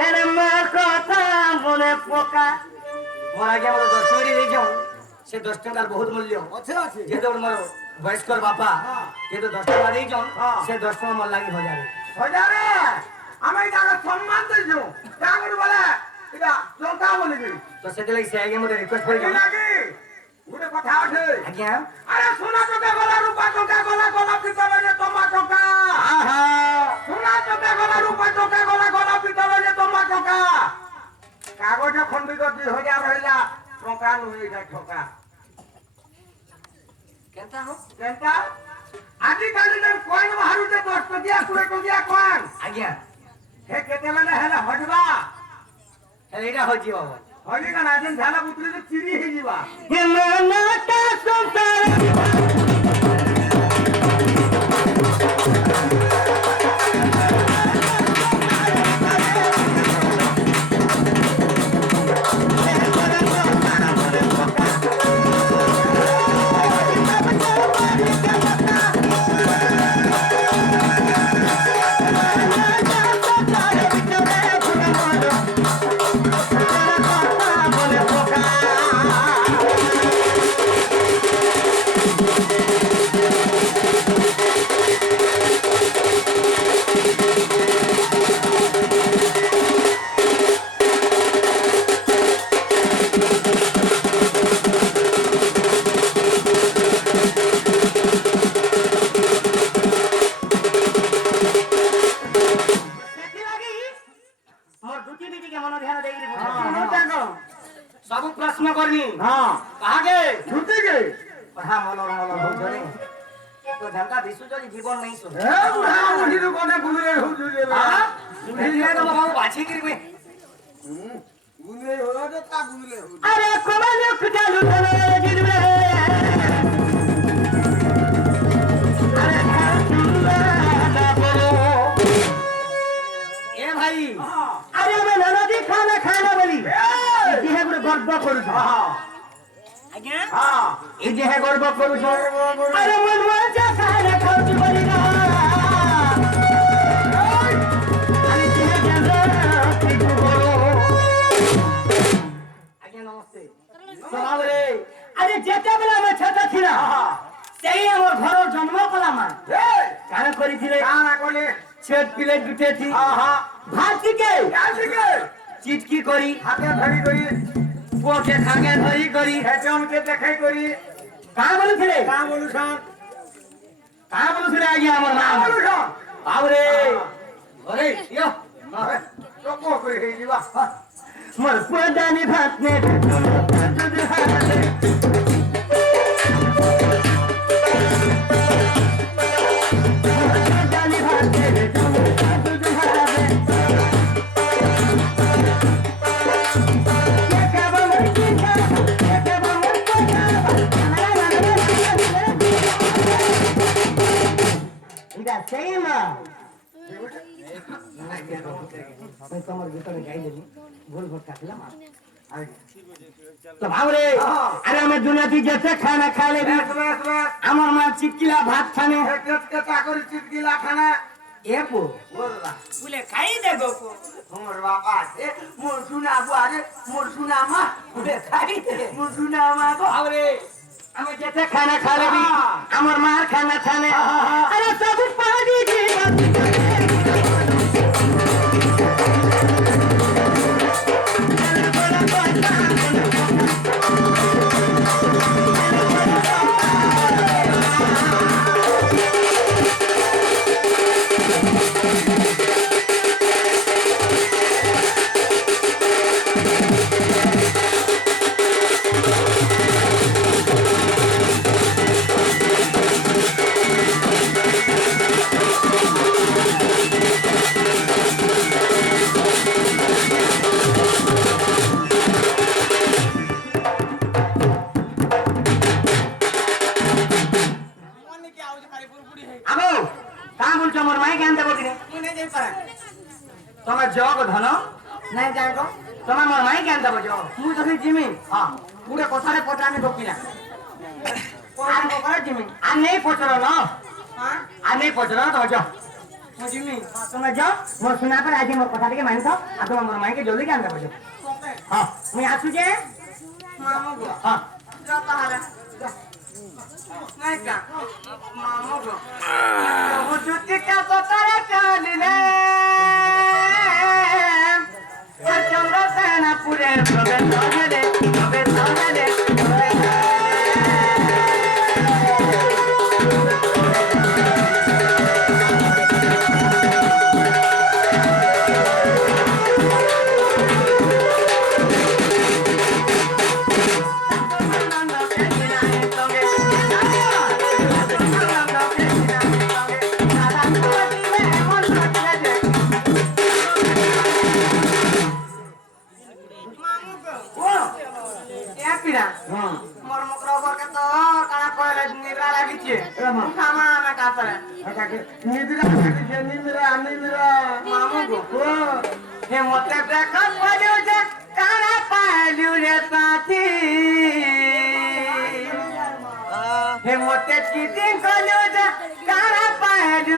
ହେଲେ ମୋ କଥା ମନେ ପକା ମୋର ଆଜ୍ଞା ମୋର 10 ଟଙ୍କା ଦେଇଛ ସେ 10 ଟଙ୍କାର ବହୁତ ମୂଲ୍ୟ ଅଛି ଅଛି ଯେହେତୁ ମୋର ବୟସ୍କର ବାପା ଯେହେତୁ 10 ଟଙ୍କା ଦେଇଛ ସେ 10 ଟଙ୍କା ମୋର ଲାଗି ହଜାରେ ହଜାରେ ଆମେ ତାଙ୍କ ସମ୍ମାନ ଦେଇଛୁ ତାଙ୍କର ବୋଲେ ଏଟା ଟଙ୍କା ବୋଲିକି ତ ସେଥିଲାଗି ସେ ଆଜ୍ଞା ମୋତେ ରିକ୍ୱେଷ୍ଟ କରି ଗୋଟେ କଥା ଅଛି ଆଜ୍ଞା ଆରେ সোনা ଟଙ୍କା ଗଲା ରୂପା ଟଙ୍କା ଗଲା ଗଲା ପିତଳରେ ତମା ଟଙ୍କା সোনা ଟଙ୍କା ଗଲା ରୂପା ଟଙ୍କା ଗଲା ଗଲା ପିତଳରେ ତମା ଟଙ୍କା କାଗଜ ଖଣ୍ଡିକ 2000 ରହିଲା ଟଙ୍କା ନୁହେଁ ଏଟା ଟଙ୍କା କେନ୍ତା ହୋ କେନ୍ତା ଆଜିକାଲି ଯେ କଏନ ବାହାରୁଛେ 10 ଟଙ୍କିଆ 20 ଟଙ୍କିଆ କଏନ ଆଜ୍ଞା ହେ କେତେବେଳେ ହେଲେ ହଜବା ହେଲେ ଏଇଟା ହଜି ବାବା ହଜି କାନା ଯେନ୍ ଝାଲା ବୁତୁରେ ଚିରି ହେଇଯିବା हे मनता संसार सब प्रश्न करनी हां कहागे छुट्टी के पढ़ा मनोर मनोर हो जरे तो ढंका दिसु जरी जीवन नहीं सो ए बुढ़ा बुढ़ी रो कोने गुले हो जुले हां बुढ़ी तो बाबू बाछी गिर में गुले हो रे ता गुले हो अरे कोमल खुटालू धने गिर में अरे ना बोलो ए भाई अरे मैं नदी खाना खाना बोली इहे गुरे गर्व करू हां आज्ञा हां इहे गर्व करू अरे मन मजा खाना खाऊ बोली ना अरे इहे गर्व बोलो आज्ञा नमस्ते सलाम रे अरे जेते बेला में छता थिला सेही हमर घर जन्म कला मान काना करी थिले काना कोले छेद प्लेट दुटे थी हां हां भात के चिटकी करी हाथे धरी करी पोके खागे धरी करी हेचन के देखाई करी कहां बोलुथिले आज्ञा हमर नाम बाबरे अरे यो तो को करी हे जीवा मोर पुदानी भात ने दूध हाले पुदानी भात ने दूध हाले इधर सही ना मैं तुम्हारे भीतर गाई देली भूल भूल काटला मार तो भावरे अरे मैं दुनिया थी जैसे खाना खा ले আমার মা চিটকিলা ভাত খানে के चाकरी चिटकीला खाना ए पो बोलला बोले खाई दे गोको हमर बाबा से मोर सुना बुआरे मोर सुना मा बोले खाई दे मोर सुना मा को भावरे আমি যেতে খানা খা লেবি আমার মার খানা খানে আরে সব পাড়ি জীবন तुम्हें जग धन नहीं जाए तो तुम्हें मोर माई क्या दबो जो मु तो जिमी हां पूरे कोसारे पटाने दोकिला कोन को करे जिमी आ नहीं पचरो न हां आ नहीं पचरो तो जो तुम्हें जाओ मोर सुना पर आज मोर कथा टिके मानतो आ तुम मोर माई के जल्दी के आनबे बजो हां मुई आसु जे मामू गो हां जा ताहाले नहीं का मामू गो वो जुती का तो तारे कालिले चंद्र सेना पूरे प्रवेश होले